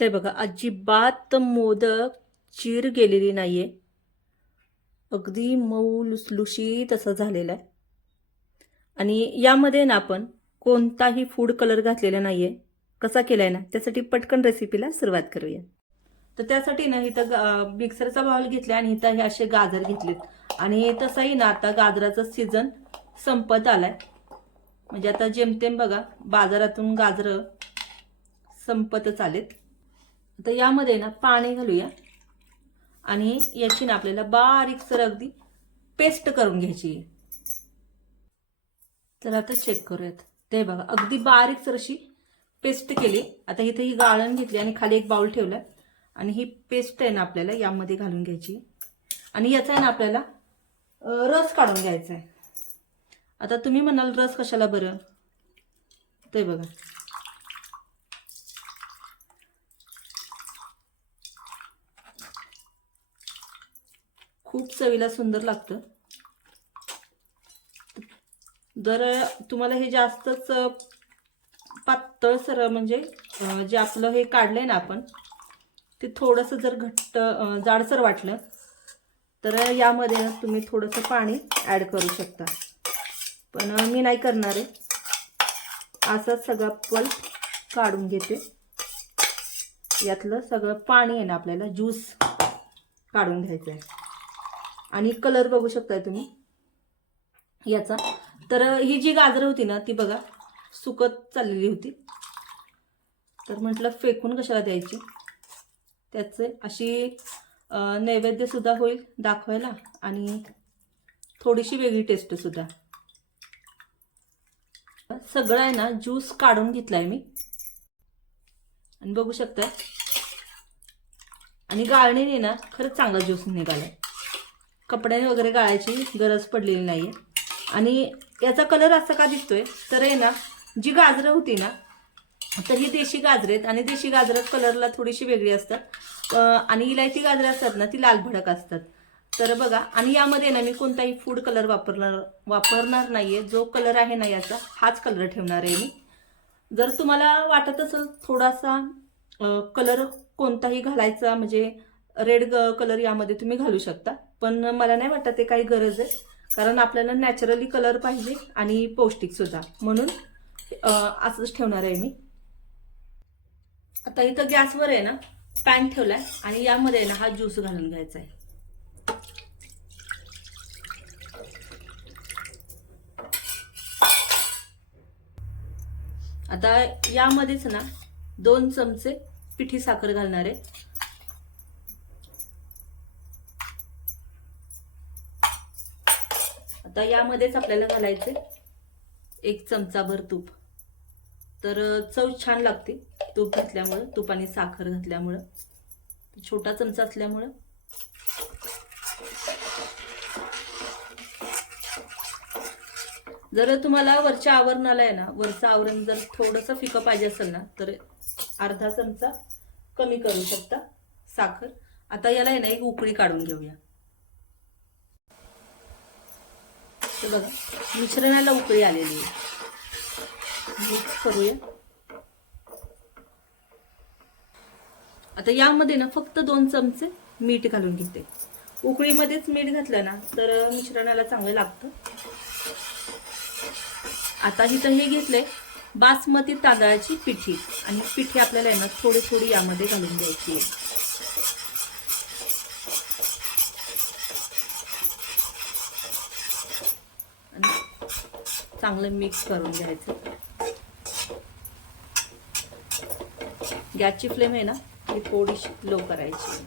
ते बघा अजिबात मोदक चीर गेलेली नाही आहे अगदी मऊ लुसलुशीत असं झालेलं आहे. आणि यामध्ये ना आपण कोणताही फूड कलर घातलेला नाही आहे कसा केला आहे ना त्यासाठी पटकन रेसिपीला सुरुवात करूया. तर त्यासाठी ना इथं गा- मिक्सरचा बाउल घेतला आणि इथं हे असे गाजर घेतलेत. आणि तसंही ना आता गाजराचा सीझन संपत आलाय. म्हणजे आता जेमतेम बघा बाजारातून गाजरं संपतच आलेत. आता यामध्ये ना पाणी घालूया. आणि याची ना आपल्याला बारीक सर अगदी पेस्ट करून घ्यायची. आहे. तर आता चेक करूयात. ते बघा अगदी बारीक सर अशी पेस्ट केली. आता इथे ही गाळण घेतली आणि खाली एक बाउल ठेवला आणि ही पेस्ट आहे ना आपल्याला यामध्ये घालून घ्यायची. आणि याचा आहे ना आपल्याला रस काढून घ्यायचा आहे आता तुम्ही म्हणाल रस कशाला बरं? ते बघा. खूप चवीला सुंदर लागतं. जर तुम्हाला हे जास्तच पातळसर म्हणजे जे आपलं हे काढलं आहे ना आपण ते थोडंसं जर घट्ट जाडसर वाटलं तर यामध्ये ना तुम्ही थोडंसं पाणी ॲड करू शकता. पण मी नाही करणार आहे. असाच सगळा पल्प काढून घेते. यातलं सगळं पाणी आहे ना आपल्याला ज्यूस काढून घ्यायचं आहे आणि कलर बघू शकताय तुम्ही. याचा. तर ही जी गाजरं होती ना ती बघा सुकत चाललेली होती. तर म्हटलं फेकून कशाला द्यायची? त्याचे अशी नैवेद्यसुद्धा होईल दाखवायला आणि थोडीशी वेगळी टेस्टसुद्धा सगळं आहे ना ज्यूस काढून घेतलाय मी. आणि बघू शकताय. आणि गाळणीने ना खरंच चांगला ज्यूस निघालाय. कपड्याने वगैरे गाळायची गरज पडलेली नाही आणि याचा कलर असा का दिसतोय? तर आहे ना जी गाजरं होती ना तर ही देशी गाजरे आहेत. आणि देशी गाजरं कलरला थोडीशी वेगळी असतात. आणि इलायची गाजरं असतात ना ती लाल भडक असतात. तर बघा आणि यामध्ये ना मी कोणताही फूड कलर वापरणार वापरणार नाहीये. जो कलर आहे ना याचा हाच कलर ठेवणार आहे मी. जर तुम्हाला वाटत असेल थोडासा कलर कोणताही घालायचा म्हणजे रेड कलर यामध्ये तुम्ही घालू शकता. पण मला नाही वाटत ते काही गरज आहे. कारण आपल्याला नॅचरली कलर पाहिजे आणि पौष्टिक सुद्धा. म्हणून असंच ठेवणार आहे मी. आता इथं गॅसवर आहे ना पॅन ठेवलाय आणि यामध्ये आहे ना हा ज्यूस घालून घ्यायचा आहे. आता यामध्येच ना दोन चमचे पिठी साखर घालणार आहे. आता यामध्येच आपल्याला घालायचे एक चमचाभर तूप. तर चव छान लागते तूप घातल्यामुळं तूप आणि साखर घातल्यामुळं. छोटा चमचा असल्यामुळं. जर तुम्हाला वरच्या आवरणाला आहे ना वरचं आवरण जर थोडंसं फिकं पाहिजे असेल ना तर अर्धा चमचा कमी करू शकता साखर. आता याला आहे ना एक उकळी काढून घेऊया. तर बघा मिश्रणाला उकळी आलेली आहे. मिक्स करूया. आता यामध्ये ना फक्त दोन चमचे मीठ घालून घेते. उकळीमध्येच मीठ घातलं ना तर मिश्रणाला चांगलं लागतं. आता इथं हे घेतलंय बासमती तांदळाची पिठी. आणि पिठी आपल्याला आहे ना थोडी थोडी यामध्ये घालून द्यायची आहे आणि चांगलं मिक्स करून घ्यायचं. गॅसची फ्लेम आहे ना ती थोडीशी लो करायची.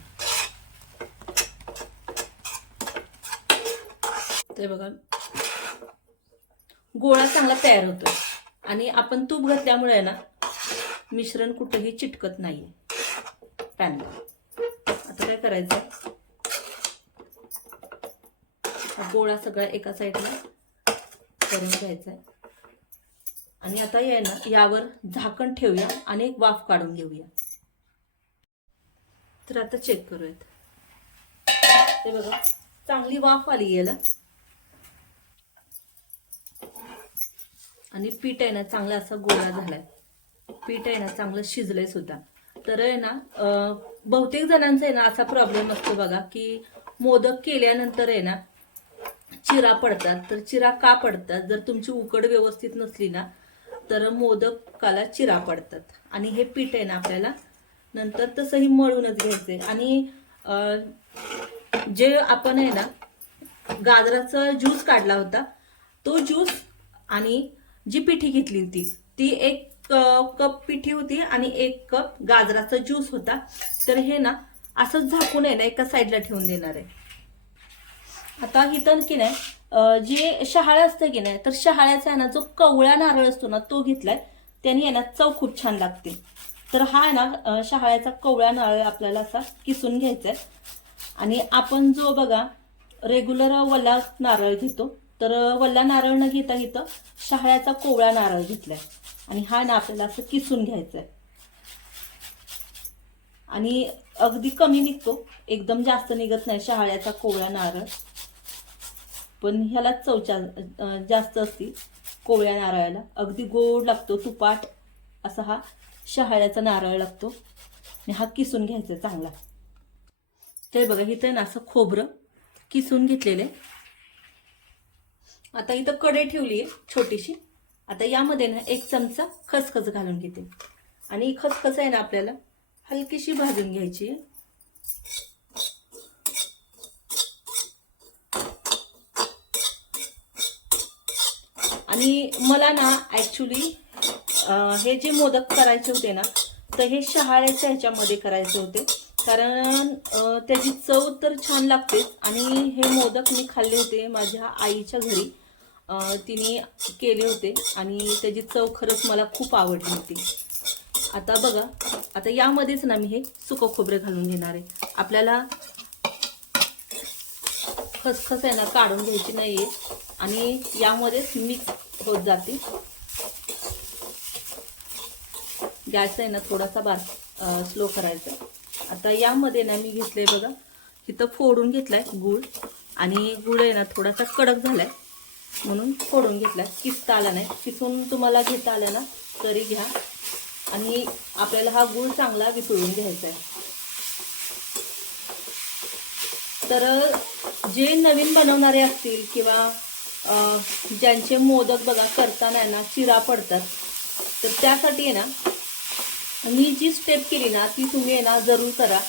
ते बघा गोळा चांगला तयार होतोय. आणि आपण तूप घातल्यामुळे आहे ना मिश्रण कुठेही चिटकत नाही पॅनला आता काय करायचं? गोळा सगळा एका साईडला करून घ्यायचा आहे. आणि आता या ना यावर झाकण ठेवूया आणि एक वाफ काढून घेऊया. तर आता चेक करूयात. ते बघा चांगली वाफ आली याला. आणि पीठ आहे ना चांगला असा गोळा झालाय. पीठ आहे ना चांगलं शिजलंय सुद्धा. तर आहे ना बहुतेक जणांचा आहे ना असा प्रॉब्लेम असतो बघा की मोदक केल्यानंतर आहे ना चिरा पडतात तर चिरा का पडतात? जर तुमची उकड व्यवस्थित नसली ना तर मोदकाला चिरा पडतात. आणि हे पीठ आहे ना आपल्याला नंतर तसंही मळूनच घ्यायचंय. आणि जे आपण आहे ना गाजराचा ज्यूस काढला होता तो ज्यूस आणि जी पिठी घेतली होती ती एक कप पिठी होती आणि एक कप गाजराचा ज्यूस होता. तर हे ना असंच झाकून आहे ना एका साईडला ठेवून देणार आहे. आता इथं की नाही जे शहाळं असतं की नाही तर शहाळ्याचा आहे ना जो कवळा नारळ असतो ना तो घेतलाय. त्याने आहे ना चव खूप छान लागते. तर हा आहे ना शहाळ्याचा कवळा नारळ आपल्याला असा किसून घ्यायचा आहे आणि आपण जो बघा रेग्युलर वल्ला नारळ घेतो तर वल्ला नारळ न घेता इथं शहाळ्याचा कोवळा नारळ घेतलाय. आणि हा ना आपल्याला असं किसून घ्यायचा आहे आणि अगदी कमी निघतो एकदम जास्त निघत नाही शहाळ्याचा कोवळा नारळ. पण ह्याला चव जास्त असते कोवळ्या नारळाला. अगदी गोड लागतो तुपाट असा हा शहाळ्याचा नारळ लागतो. आणि हा किसून घ्यायचा चांगला. ते बघा इथं ना असं खोबरं किसून घेतलेलं आहे. आता इथं कडे ठेवली आहे छोटीशी. आता यामध्ये ना एक चमचा खसखस घालून घेते. आणि खसखस आहे ना आपल्याला हलकीशी भाजून घ्यायची आहे. आणि मला ना ॲक्च्युली हे जे मोदक करायचे होते ना तर हे शहाळ्याच्या ह्याच्यामध्ये करायचे होते. कारण त्याची चव तर छान लागते आणि हे मोदक मी खाल्ले होते माझ्या आईच्या घरी. तिने केले होते आणि त्याची चव खरंच मला खूप आवडली होती. आता बघा आता यामध्येच ना मी हे सुकं खोबरे घालून घेणार आहे. आपल्याला खसखस आहे ना काढून घ्यायची नाही आहे आणि यामध्येच मिक्स होत जाते. गॅस आहे ना थोडासा बार स्लो करायचा. आता यामध्ये ना मी घेतलंय बघा इथं फोडून घेतलाय गूळ. आणि गूळ आहे ना थोडासा कडक झालाय. म्हणून फोडून घेतलाय. किसता आला नाही. किसून तुम्हाला घेता आलं ना तरी घ्या. आणि आपल्याला हा गूळ चांगला वितळून घ्यायचा आहे. तर जे नवीन बनवणारे असतील किंवा ज्यांचे मोदक बघा करताना आहे ना चिरा पडतात. तर त्यासाठी आहे ना मी जी स्टेप केली ना ती तुम्ही आहे ना जरूर करा.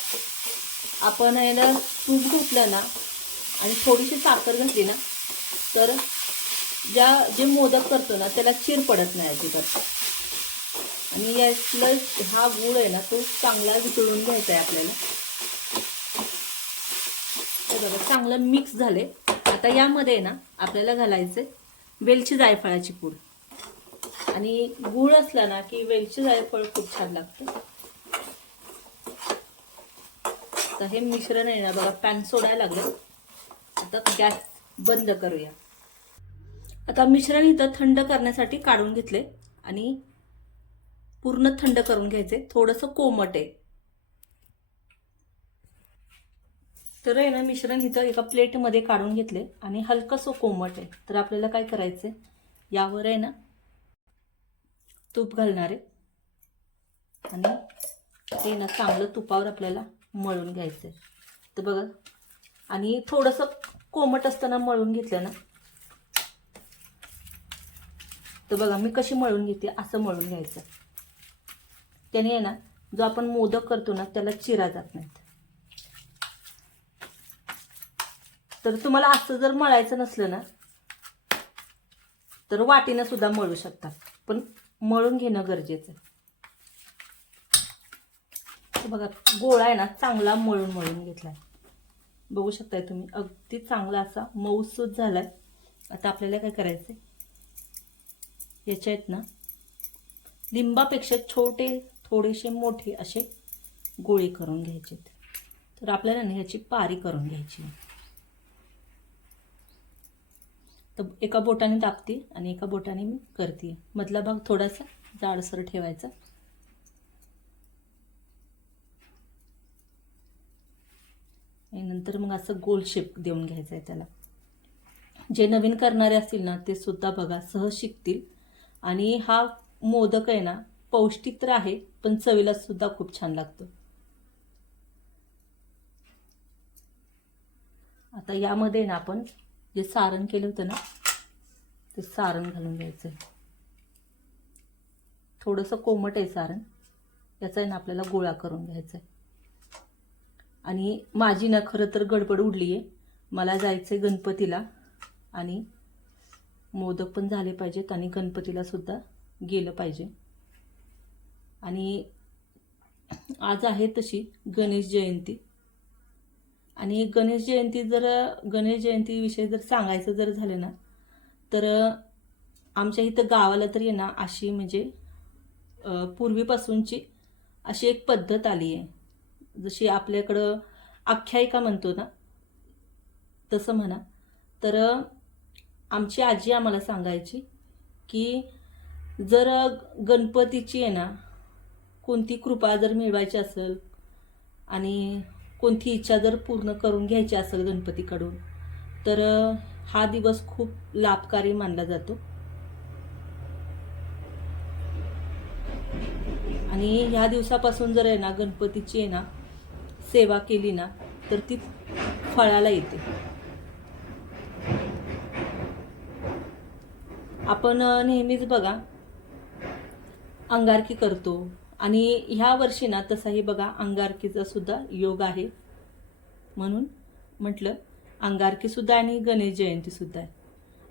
आपण आहे ना तूप घातलं ना आणि थोडीशी साखर घातली ना तर ज्या जे मोदक करतो ना त्याला चिर पडत नाही अजिबात. आणि यातलं हा गूळ आहे ना तो चांगला वितळून घ्यायचा आहे आपल्याला. बघा चांगलं मिक्स झाले आता यामध्ये ना आपल्याला घालायचे वेलची जायफळाची पूड. आणि गुळ असला ना की वेलची जायफळ खूप छान लागतं. तर हे मिश्रण आहे ना बघा पॅन सोडायला लागलं. आता गॅस बंद करूया. आता मिश्रण इथं थंड करण्यासाठी काढून घेतले आणि पूर्ण थंड करून घ्यायचे थोडंसं कोमट आहे. तर आहे ना मिश्रण हिचं एका प्लेटमध्ये काढून घेतले आणि हलकंसं कोमट आहे. तर आपल्याला काय करायचं आहे यावर आहे ना तूप घालणार आहे. आणि ते ना चांगलं तुपावर आपल्याला मळून घ्यायचं आहे तर बघा आणि थोडंसं कोमट असताना मळून घेतलं ना तर बघा मी कशी मळून घेते असं मळून घ्यायचं. त्याने आहे ना जो आपण मोदक करतो ना त्याला चिरा जात नाहीत. तर तुम्हाला असं जर मळायचं नसलं ना तर वाटीनं सुद्धा मळू शकतात पण मळून घेणं गरजेचं आहे. बघा गोळा आहे ना चांगला मळून मळून घेतलाय. बघू शकताय तुम्ही अगदी चांगला असा मऊसूत झालाय. आता आपल्याला काय करायचंय? याच्या आहेत ना लिंबापेक्षा छोटे थोडेसे मोठे असे गोळे करून घ्यायचे तर आपल्याला ह्याची पारी करून घ्यायची तर एका बोटाने दाबते आणि एका बोटाने मी करते मधला भाग थोडासा जाडसर ठेवायचा. आणि नंतर मग असं गोल शेप देऊन घ्यायचा आहे त्याला. जे नवीन करणारे असतील ना ते सुद्धा बघा सहज शिकतील. आणि हा मोदक आहे ना पौष्टिक तर आहे पण चवीला सुद्धा खूप छान लागतो. आता यामध्ये ना आपण जे सारण केलं होतं ना ते सारण घालून घ्यायचं आहे थोडंसं कोमट आहे सारण याचा आहे ना आपल्याला गोळा करून घ्यायचा आहे आणि माझी ना खरं तर गडबड उडली आहे मला जायचं आहे गणपतीला आणि मोदक पण झाले पाहिजेत आणि गणपतीला सुद्धा गेलं पाहिजे. आणि आज आहे तशी गणेश जयंती. आणि गणेश जयंती जर गणेश जयंतीविषयी जर सांगायचं जर झालं ना तर आमच्या इथं गावाला तरी ना अशी म्हणजे पूर्वीपासूनची अशी एक पद्धत आली आहे. जशी आपल्याकडं आख्यायिका म्हणतो ना तसं म्हणा. तर आमची आजी आम्हाला सांगायची की जर गणपतीची आहे ना कोणती कृपा जर मिळवायची असेल आणि कोणती इच्छा जर पूर्ण करून घ्यायची असेल गणपतीकडून तर हा दिवस खूप लाभकारी मानला जातो. आणि ह्या दिवसापासून जर आहे ना गणपतीची आहे ना सेवा केली ना तर ती फळाला येते. आपण नेहमीच बघा अंगारकी करतो आणि ह्या वर्षी ना तसाही बघा अंगारकीचा सुद्धा योग आहे. म्हणून म्हटलं अंगारकी सुद्धा आणि गणेश जयंती सुद्धा आहे.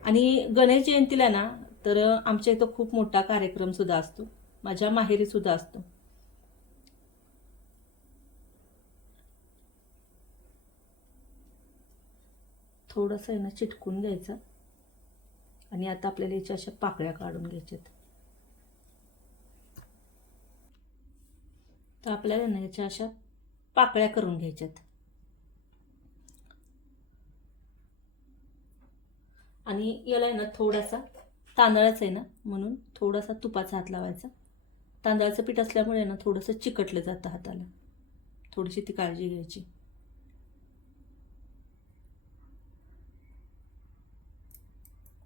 आणि गणेश जयंतीला ना तर आमच्या इथं खूप मोठा कार्यक्रम सुद्धा असतो. माझ्या माहेरी सुद्धा असतो. थोडंसं आहे ना चिटकून घ्यायचं. आणि आता आपल्याला याच्या अशा पाकळ्या काढून घ्यायच्यात. तर आपल्याला ना याच्या अशा पाकळ्या करून घ्यायच्यात. आणि याला आहे ना थोडासा तांदळाचा आहे ना म्हणून थोडासा तुपाचा हात लावायचा. तांदळाचं पीठ असल्यामुळे ना थोडंसं चिकटलं जातं हाताला. थोडीशी ती काळजी घ्यायची.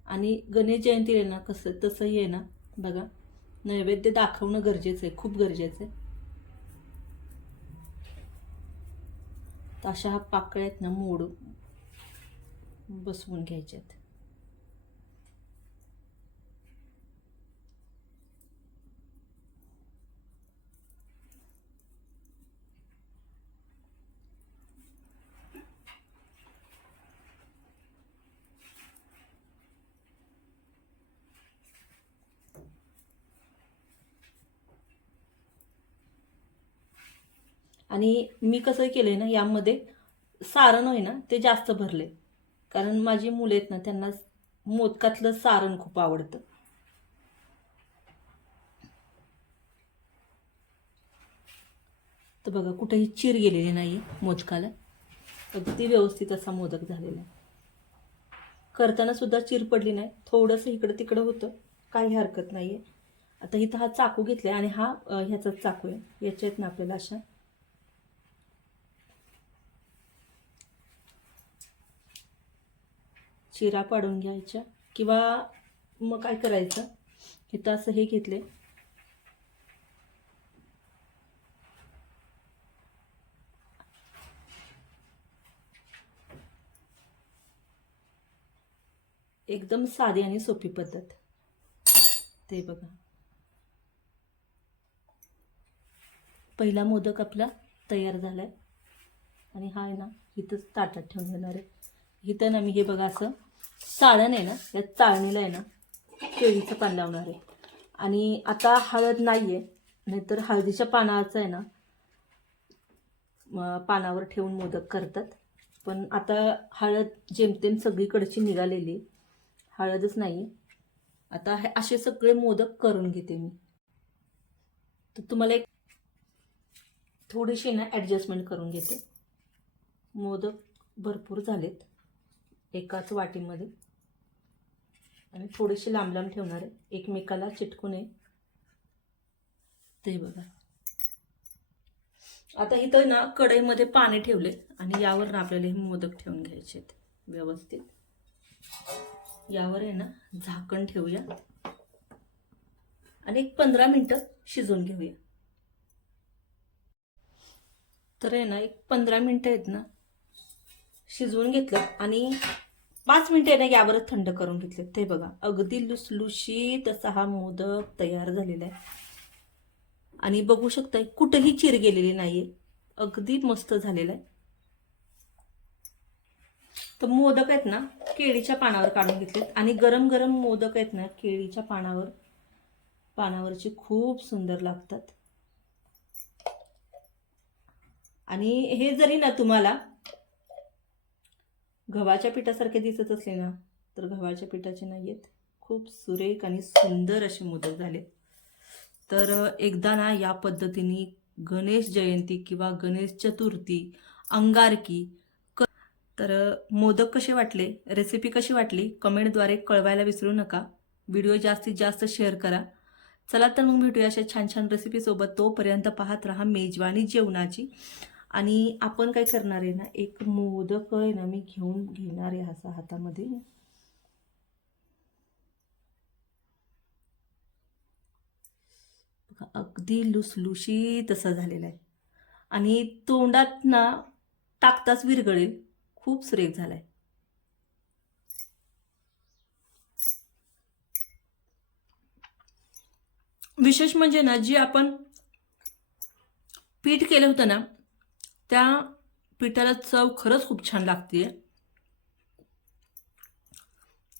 आणि गणेश जयंतीला ना कसं तसंही आहे ना बघा नैवेद्य दाखवणं गरजेचं आहे खूप गरजेचं आहे. तर अशा हा पाकळ्या ना मोड बसवून घ्यायच्यात. आणि मी कसं केलंय ना यामध्ये सारण होय ना ते जास्त भरले कारण माझी मुलं आहेत ना त्यांना मोदकातलं सारण खूप आवडतं. तर बघा कुठेही चीर गेलेली नाही मोदकाला. अगदी व्यवस्थित असा मोदक झालेला आहे. करताना सुद्धा चीर पडली नाही. थोडंसं इकडं तिकडं होतं. काही हरकत नाही आहे आता इथं हा चाकू घेतला आणि हा ह्याचाच चाकू आहे. याच्यात ना आपल्याला अशा. चिरा पाडून घ्यायच्या किंवा मग काय करायचं? इथं असं हे घेतले. एकदम साधी आणि सोपी पद्धत. ते बघा. पहिला मोदक आपला तयार झाला आहे आणि हा आहे ना इथंच ताटात ठेवून देणार आहे. इथं ना मी हे बघा असं चाळण आहे ना या चाळणीला आहे ना केळीचं पान लावणार आहे. आणि आता हळद नाही आहे नाहीतर हळदीच्या पानाचं आहे ना पानावर ठेवून मोदक करतात. पण आता हळद जेमतेम सगळीकडची निघालेली हळदच नाही आता हे असे सगळे मोदक करून घेते मी. तर तुम्हाला एक थोडीशी ना ॲडजस्टमेंट करून घेते. मोदक भरपूर झालेत. एकाच वाटीमध्ये. आणि थोडीशी लांब लांब ठेवणार आहे. एकमेकाला चिटकू नये. ते बघा. आता इथं ना कढईमध्ये पाणी ठेवले आणि यावर ना आपल्याला हे मोदक ठेवून घ्यायचे आहेत. व्यवस्थित. यावर आहे ना झाकण ठेवूया. आणि एक पंधरा मिनटं शिजवून घेऊया. तर आहे ना एक पंधरा मिनटं आहेत ना शिजवून घेतलं आणि पाच मिनिटं आहे यावरच थंड करून घेतले ते बघा अगदी लुसलुशीत असा हा मोदक तयार झालेला आहे. आणि बघू शकताय कुठंही चिर गेलेली नाहीये. अगदी मस्त झालेला आहे. तर मोदक आहेत ना केळीच्या पानावर काढून घेतलेत. आणि गरम गरम मोदक आहेत ना केळीच्या पानावर. पानावरचे खूप सुंदर लागतात. आणि हे जरी ना तुम्हाला गव्हाच्या पिठासारखे दिसत असले ना तर गव्हाच्या पिठाचे नाही आहेत खूप सुरेख आणि सुंदर असे मोदक झाले तर एकदा ना या पद्धतीने गणेश जयंती किंवा गणेश चतुर्थी अंगारकी क तर मोदक कसे वाटले रेसिपी कशी वाटली कमेंटद्वारे कळवायला विसरू नका. व्हिडिओ जास्तीत जास्त शेअर करा. चला तर मग भेटूया अशा छान छान रेसिपीसोबत तोपर्यंत पाहत राहा मेजवानी जेवणाची. आणि आपण काय करणार आहे ना एक मोदक आहे ना मी घेऊन घेणार आहे असा हातामध्ये. अगदी लुसलुशीत तसा झालेला आहे. आणि तोंडात ना टाकताच विरगळेल खूप सुरेख झालाय. विशेष म्हणजे ना जे आपण पीठ केलं होतं ना त्या पिठाला चव खरंच खूप छान लागते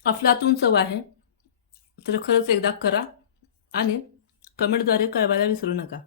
अफलातून चव आहे. तर खरंच एकदा करा आणि कमेंटद्वारे कळवायला विसरू नका.